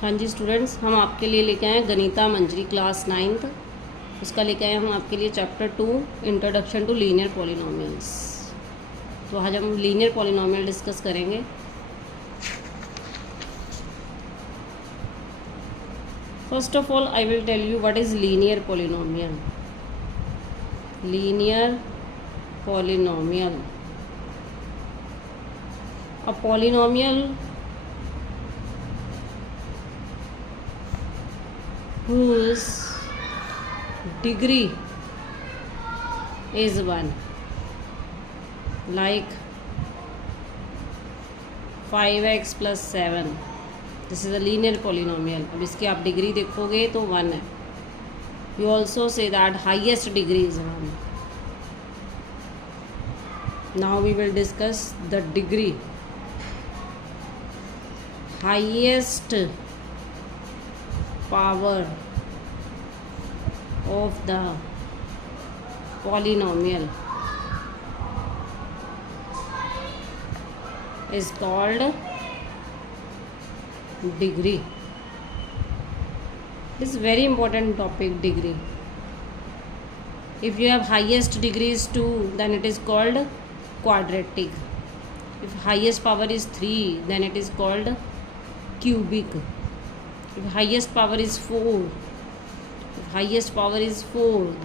हाँ जी स्टूडेंट्स, हम आपके लिए लेके आए गणिता मंजरी क्लास 9th। उसका लेके आए हम आपके लिए chapter 2 introduction to linear polynomials. तो आज हम लीनियर पॉलिनोमियल डिस्कस करेंगे। First of all I will tell you what is linear polynomial. Linear polynomial, a polynomial whose degree is 1, like 5x plus 7. This is a linear polynomial. अब इसकी आप degree देखोगे तो 1 है। You also say that highest degree is 1. Now we will discuss the degree. Highest power of the polynomial is called degree. This is very important topic, degree. If you have highest degree is 2, then it is called quadratic. If highest power is 3, then it is called cubic. If highest power is 4,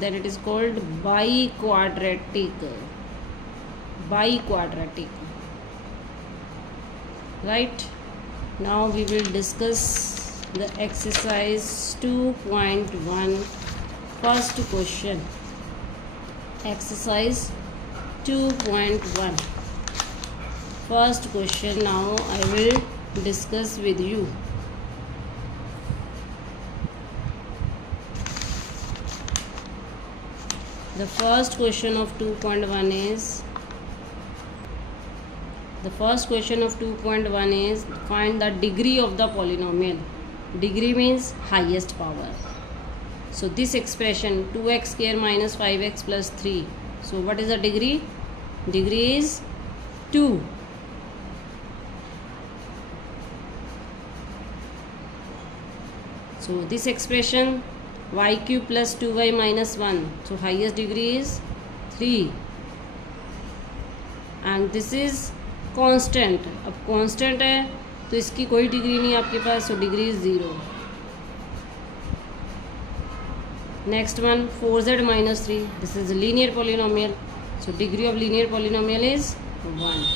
then it is called biquadratic. Right? Now we will discuss the exercise 2.1. First question. Exercise 2.1. First question now I will discuss with you. The first question of 2.1 is find the degree of the polynomial. Degree means highest power. So this expression 2x square minus 5x plus 3. So what is the degree? Degree is 2. So this expression y cube plus 2y minus 1. So highest degree is 3. And this is constant. अब constant है तो इसकी कोई degree नहीं आपके पास, so degree is 0. Next one 4z minus 3. This is a linear polynomial. So degree of linear polynomial is 1.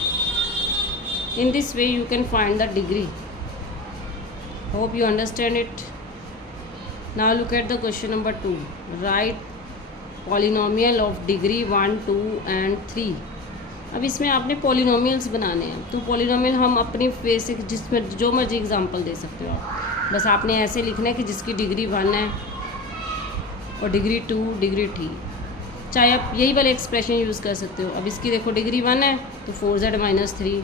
In this way you can find the degree. Hope you understand it. Now look at the question number 2. Write polynomial of degree 1, 2 and 3. अब इसमें आपने polynomials बनाने हैं, तो polynomial हम अपनी basic जिसमें जो मर्जी एग्जांपल दे सकते हो आप। बस आपने ऐसे लिखना है कि जिसकी डिग्री 1 है और डिग्री 2, डिग्री 3। चाहे आप यही वाले एक्सप्रेशन यूज़ कर सकते हो। अब इसकी देखो डिग्री 1 है तो 4z minus 3।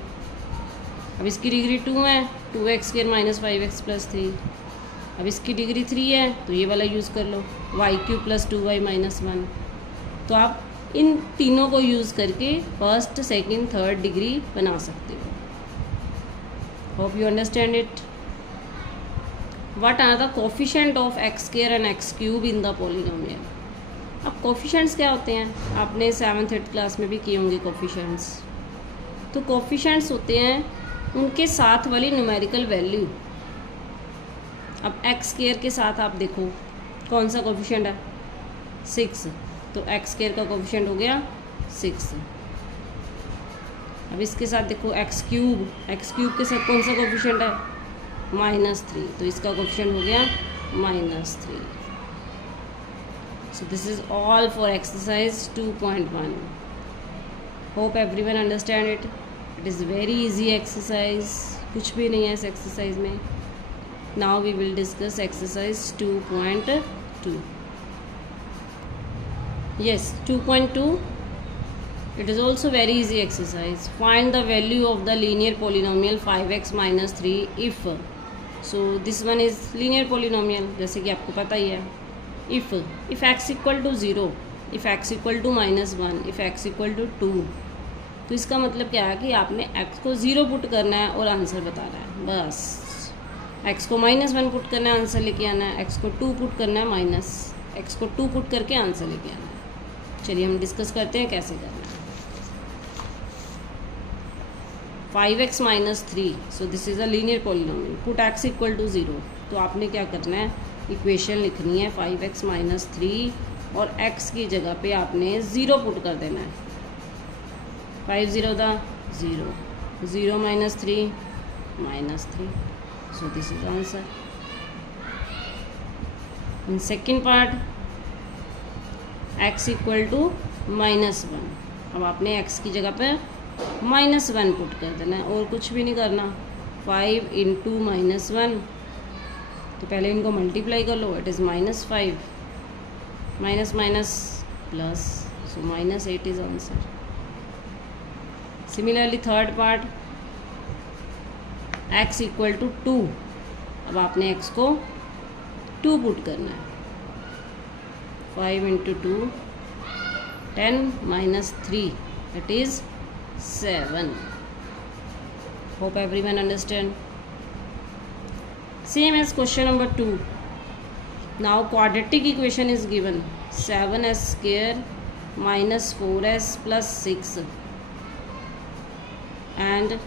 अब इसकी डिग्री 2 है 2x square minus 5x plus 3। अब इसकी डिग्री 3 है तो ये वाला यूज़ कर लो y cube plus 2y minus 1। तो आप इन तीनों को यूज़ करके फर्स्ट, सेकंड, थर्ड डिग्री बना सकते हो। Hope you understand it. What are the coefficient of x square and x cube in the polynomial. अब कोफिशिएंट्स क्या होते हैं, आपने 7th 8th क्लास में भी किए होंगे कोफिशिएंट्स। तो कोफिशिएंट्स होते हैं उनके साथ वाली न्यूमेरिकल वैल्यू। अब x स्क्वायर के साथ आप देखो कौन सा कोफिशिएंट है, 6। तो x स्क्वायर का कोफिशिएंट हो गया 6। अब इसके साथ देखो x क्यूब के साथ कौन सा कोफिशिएंट है, -3। तो इसका कोफिशिएंट हो गया -3। So this is all for exercise 2.1. Hope everyone understand it. It is very easy exercise, कुछ भी नहीं है इस एक्सरसाइज में। Now we will discuss exercise 2.2. Yes, 2.2. It is also very easy exercise. Find the value of the linear polynomial 5x minus 3 if. So this one is linear polynomial, जैसे कि आपको पता ही है। If x equal to 0, if x equal to -1, if x equal to 2, तो इसका मतलब क्या है कि आपने x को 0 पुट करना है और आंसर बताना है, बस। एक्स को -1 पुट करना है, आंसर लेके आना है, एक्स को 2 पुट करना है, माइनस एक्स को 2 पुट करके आंसर लेके आना है। चलिए हम डिस्कस करते हैं कैसे करना है। 5x - 3, so this is a linear polynomial, put x equal to 0। तो आपने क्या करना है, इक्वेशन लिखनी है 5x - 3 और x की जगह पे आपने 0 पुट कर देना है। 5 0 था 0, 0 - 3 -3, so this is the answer. In second part, x equal to -1, अब आपने x की जगह पे -1 पुट कर देना है और कुछ भी नहीं करना। 5 × -1, तो पहले इनको मल्टीप्लाई कर लो, it is -5, minus minus plus, so -8 is answer. Similarly third part, x equal to 2, अब आपने x को 2 पुट करना है। 5 × 2 10 - 3, it is 7. Hope everyone understand. Same as question number 2. Now quadratic equation is given 7s square minus 4s plus 6, and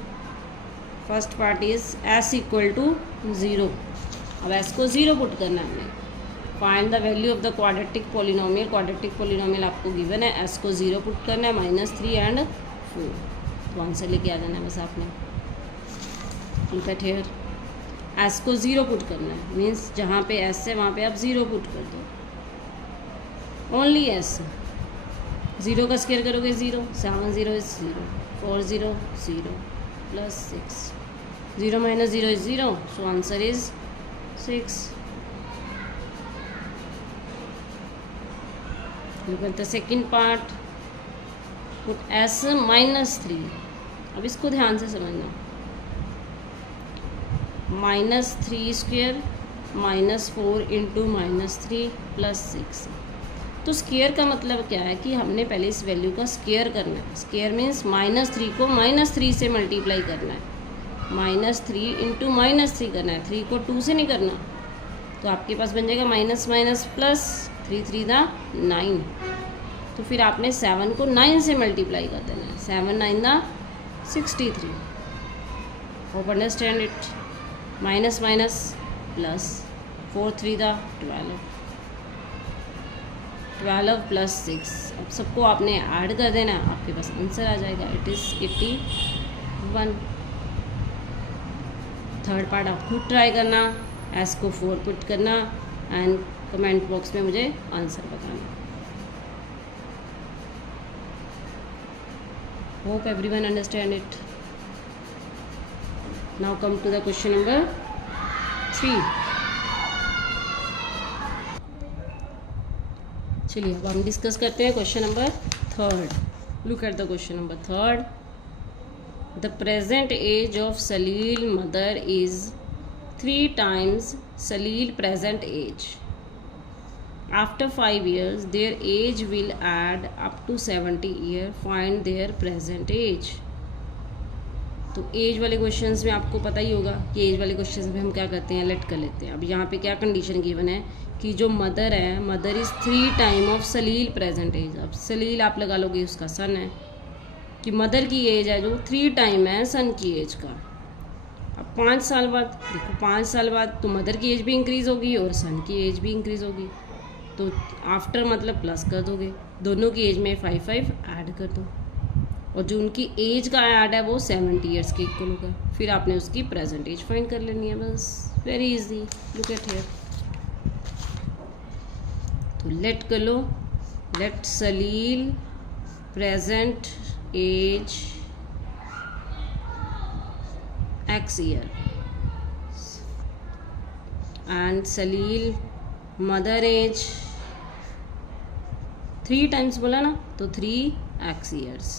first part is s equal to 0. अब s को 0 put करना है हमने। Find the value of the quadratic polynomial. Quadratic polynomial आपको given है, s को 0 put करना है, -3 एंड 4, तो आंसर लेके आ जाना है बस आपने। लुक एट हियर, s को 0 पुट करना है, मीन्स जहाँ पे s है वहाँ पे आप 0 पुट कर दो, ओनली s। 0 का स्क्वायर करोगे 0, 7 0 is 0, 4 0 0 plus 6, 0 - 0 is 0, so answer is 6। Look at the second part, put s -3, अब इसको ध्यान से समझना। -3 स्क्वेयर -4 × -3 प्लस 6, तो स्क्वेयर का मतलब क्या है कि हमने पहले इस वैल्यू का स्क्वेयर करना है। स्क्वेयर मीन्स -3 को -3 से मल्टीप्लाई करना है, -3 × -3 करना है, 3 को 2 से नहीं करना। तो आपके पास बन जाएगा माइनस माइनस प्लस, 3 3 दा 9, तो फिर आपने 7 को 9 से मल्टीप्लाई कर देना है, 7 9 दा 63। Hope understand it. Minus minus plus, 4 3 दा 12, 12 प्लस 6, अब सबको आपने ऐड कर देना है, आपके पास आंसर आ जाएगा, इट इज़ 81। थर्ड पार्ट आप खुद ट्राई करना, एस को 4 पुट करना एंड कमेंट बॉक्स में मुझे आंसर बताना। Hope everyone understand it. Now come to the question number 3। चलिए अब हम डिस्कस करते हैं question number 3rd। Look at the question number 3rd। The present age of Salil mother is 3 times Salil present age. After 5 years, their age will add up to 70 years. Find their present age. तो as वाले questions में आपको पता ही होगा कि as वाले questions में हम क्या करते हैं, लेट कर लेते हैं। अब यहाँ पे क्या कंडीशन गिवन है कि जो मदर है, mother is 3 times of Salil present age. अब सलील आप लगा लोगे उसका सन है, कि मदर की एज है जो 3 times है सन की एज का। अब 5 साल बाद देखो, 5 साल बाद तो मदर की एज भी इंक्रीज़ होगी और सन की एज भी इंक्रीज़ होगी, तो आफ्टर मतलब प्लस कर दोगे, दोनों की एज में 5 5 ऐड कर दो, और जो उनकी एज का ऐड है वो 70 ईयर्स के इक्वल होगा। फिर आपने उसकी प्रेजेंट एज फाइंड कर लेनी है, बस very easy. Look at here, तो लेट कर लो, let Salil present age x year and Salil mother age 3 times बोला ना, तो 3x years।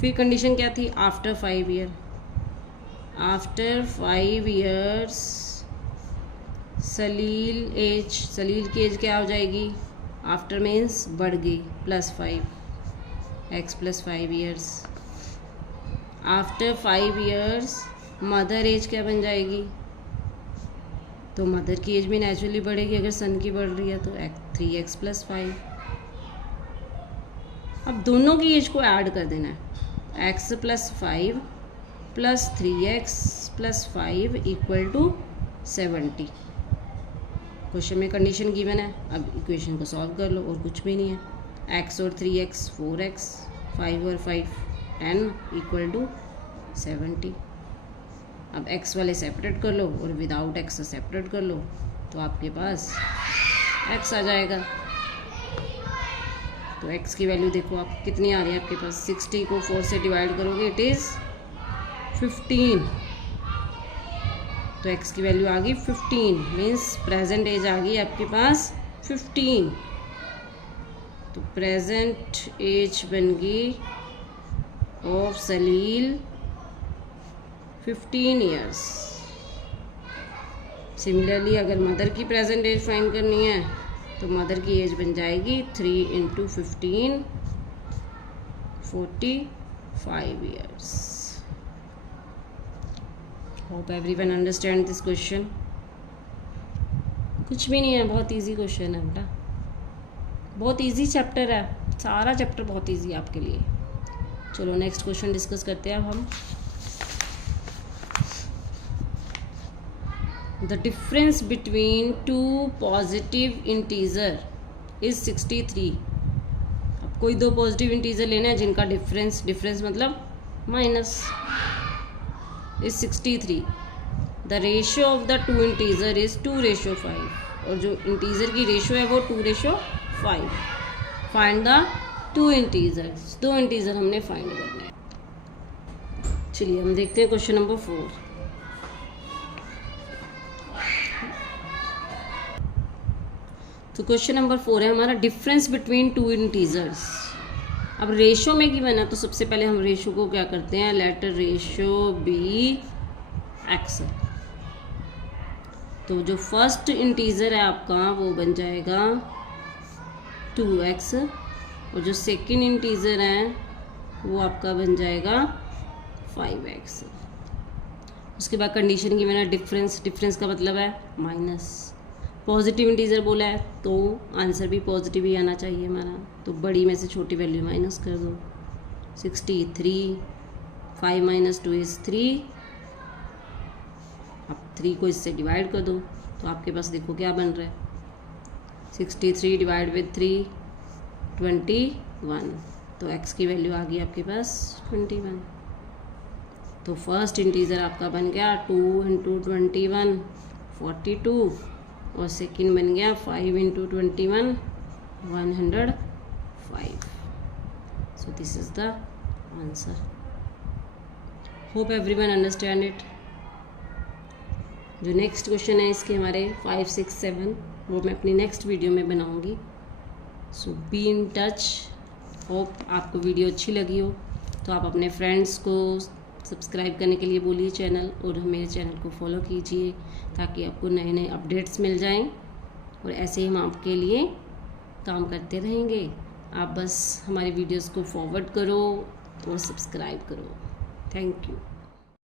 फिर कंडीशन क्या थी, आफ्टर 5 year, आफ्टर 5 years सलील एज, सलील की एज क्या हो जाएगी, आफ्टर मीन्स बढ़ गई, +5 x + 5 years। After 5 years mother age क्या बन जाएगी, तो मदर की एज भी नेचुरली बढ़ेगी अगर सन की बढ़ रही है, तो 3x + 5। अब दोनों की एज को ऐड कर देना है, x + 5 + 3x + 5 = 70। क्वेश्चन में कंडीशन गिवन है, अब इक्वेशन को सॉल्व कर लो, और कुछ भी नहीं है। x और 3x 4x, 5 और 5 10 = 70। अब x वाले सेपरेट कर लो और विदाउट x सेपरेट कर लो, तो आपके पास x आ जाएगा। तो x की वैल्यू देखो आप कितनी आ रही है आपके पास, 60 को 4 से डिवाइड करोगे इट इज़ 15। तो x की वैल्यू आ गई 15, मीन्स प्रेजेंट एज आ गई आपके पास 15। तो प्रेजेंट एज बन गई ऑफ सलील 15 ईयर्स। सिमिलरली अगर मदर की प्रेजेंट एज फाइंड करनी है तो मदर की एज बन जाएगी 3 × 15 45 years. Hope everyone understand this question. कुछ भी नहीं है, बहुत इजी क्वेश्चन है बेटा, बहुत इजी चैप्टर है, सारा चैप्टर बहुत इजी है आपके लिए। चलो नेक्स्ट क्वेश्चन डिस्कस करते हैं अब हम। The difference between 2 positive integer is 63। अब कोई 2 पॉजिटिव इंटीजर लेना है जिनका डिफरेंस मतलब minus is 63। The ratio of the 2 integer is 2:5, और जो इंटीजर की रेशियो है वो 2:5। Find the 2 integers. 2 इंटीजर हमने फाइंड करने हैं। चलिए हम देखते हैं क्वेश्चन नंबर 4। तो क्वेश्चन नंबर 4 है हमारा, डिफरेंस बिटवीन 2 इंटीजर्स। अब रेशो में गिवन है तो सबसे पहले हम रेशो को क्या करते हैं, लेट रेशो बी x। तो जो फर्स्ट इंटीजर है आपका वो बन जाएगा 2x, और जो सेकंड इंटीजर है वो आपका बन जाएगा 5x। उसके बाद कंडीशन गिवन है डिफरेंस का मतलब है माइनस। पॉजिटिव इंटीजर बोला है तो आंसर भी पॉजिटिव ही आना चाहिए हमारा, तो बड़ी में से छोटी वैल्यू माइनस कर दो। 63, 5 - 2 = 3। अब 3 को इससे डिवाइड कर दो तो आपके पास देखो क्या बन रहा है, 63 / 3 21। तो x की वैल्यू आ गई आपके पास 21। तो फर्स्ट इंटीजर आपका बन गया 2 × 21 42, और सेकंड बन गया 5 × 21 105। So this is the answer. Hope everyone understand it. जो नेक्स्ट क्वेश्चन है इसके हमारे 5, 6, 7 वो मैं अपनी नेक्स्ट वीडियो में बनाऊंगी। सो बी इन टच। होप आपको वीडियो अच्छी लगी हो तो आप अपने फ्रेंड्स को सब्सक्राइब करने के लिए बोलिए चैनल, और मेरे चैनल को फॉलो कीजिए ताकि आपको नए नए अपडेट्स मिल जाएं, और ऐसे ही हम आपके लिए काम करते रहेंगे। आप बस हमारी वीडियोस को फॉरवर्ड करो और सब्सक्राइब करो। Thank you.